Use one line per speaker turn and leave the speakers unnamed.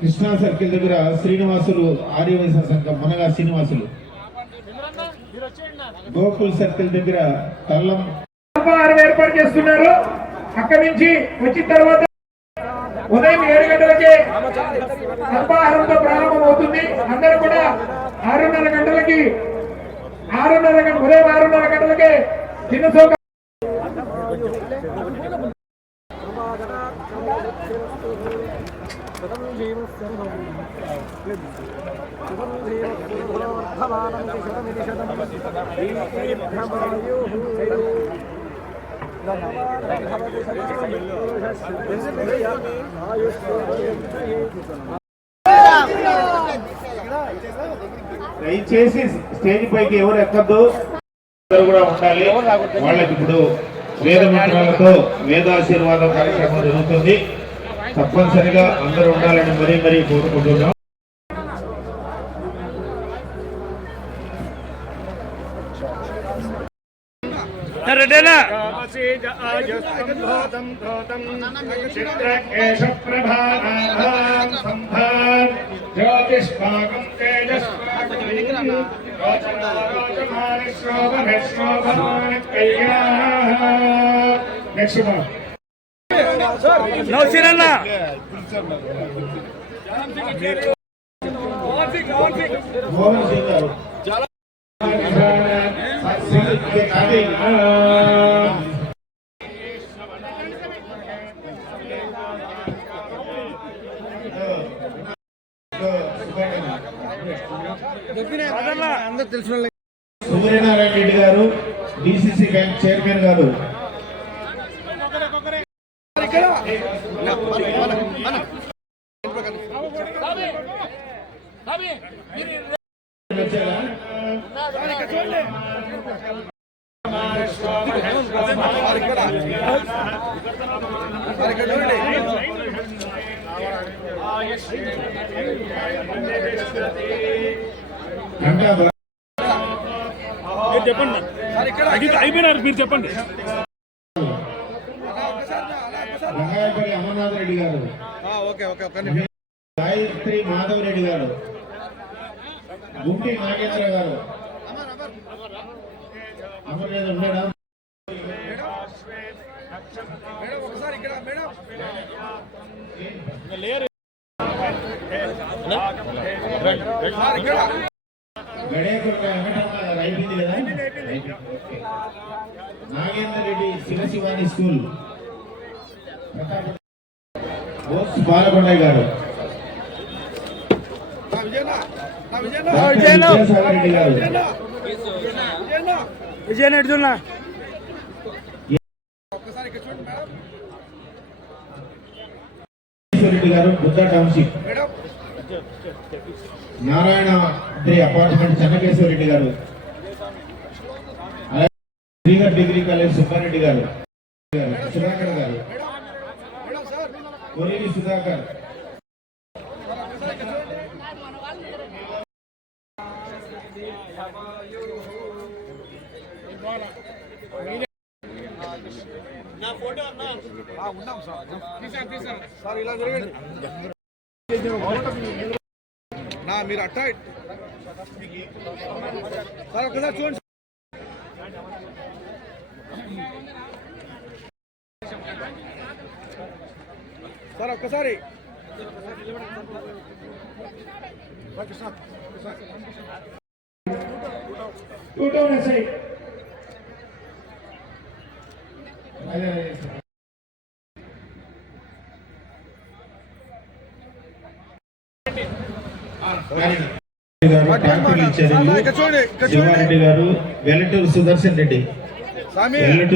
Krishna circle దగ్గర శ్రీనివాసులు ఆర్యవైశ్య సంఘం మనగా Srinivasulu. Gokul circle దగ్గర తల్లం
ఏర్పాటు చేస్తున్నారు. అక్కడి నుంచి వచ్చిన తర్వాత ఉదయం ఏడు గంటలకి అల్పాహారంతో ప్రారంభం అవుతుంది. అందరూ కూడా ఆరున్నర గంటలకి ఆరున్నర గంట ఉదయం ఆరున్నర గంటలకి చిన్న
దయచేసి స్టేజ్ పైకి ఎవరు ఎక్కద్దు. కూడా ఉండాలి. వాళ్ళకి ఇప్పుడు వేద మంత్రాలతో వేదాశీర్వాదం కార్యక్రమం జరుగుతుంది. తప్పనిసరిగా అందరూ ఉండాలని మరీ మరీ కోరుకుంటున్నాం. జ్యోతిష్పాకం నెక్స్ట్ మోహన్ సింగ్ గారు సూర్యనారాయణ రెడ్డి గారు డిసిసి బ్యాంక్ చైర్మన్ గారు వచ్చారా? గంటా బ-
మీరు చెప్పండి. అయిపోయినారు మీరు చెప్పండి.
Rangayapalli Amarnath Reddy garu.
Okay okay okay
Gayatri Madhav Reddy garu. Gunti Nagendra garu. Amar లేదు ఉన్నాడా. Nagendra Reddy Shivashivani school. Garu.
Vijay నడుతున్నా
Reddy garu. Buddha township.
Madam
Narayana Sri apartment Chennakeshwara Reddy garu. అలాగే డిగ్రీ కాలేజ్ సుబ్బారెడ్డి గారు. సుధాకర్ గారు. కొరివి సుధాకర్.
ఆ, ఉన్నాం సార్. సార్ ఇలా జరగండి నా మీరు అట్టా సార్ ఒకసారి చూడండి. సార్ ఒక్కసారి.
టూ టౌన్ ఎస్ఐ
గారు వెల్లటూరు సుదర్శన్ రెడ్డి. వెల్లటూరు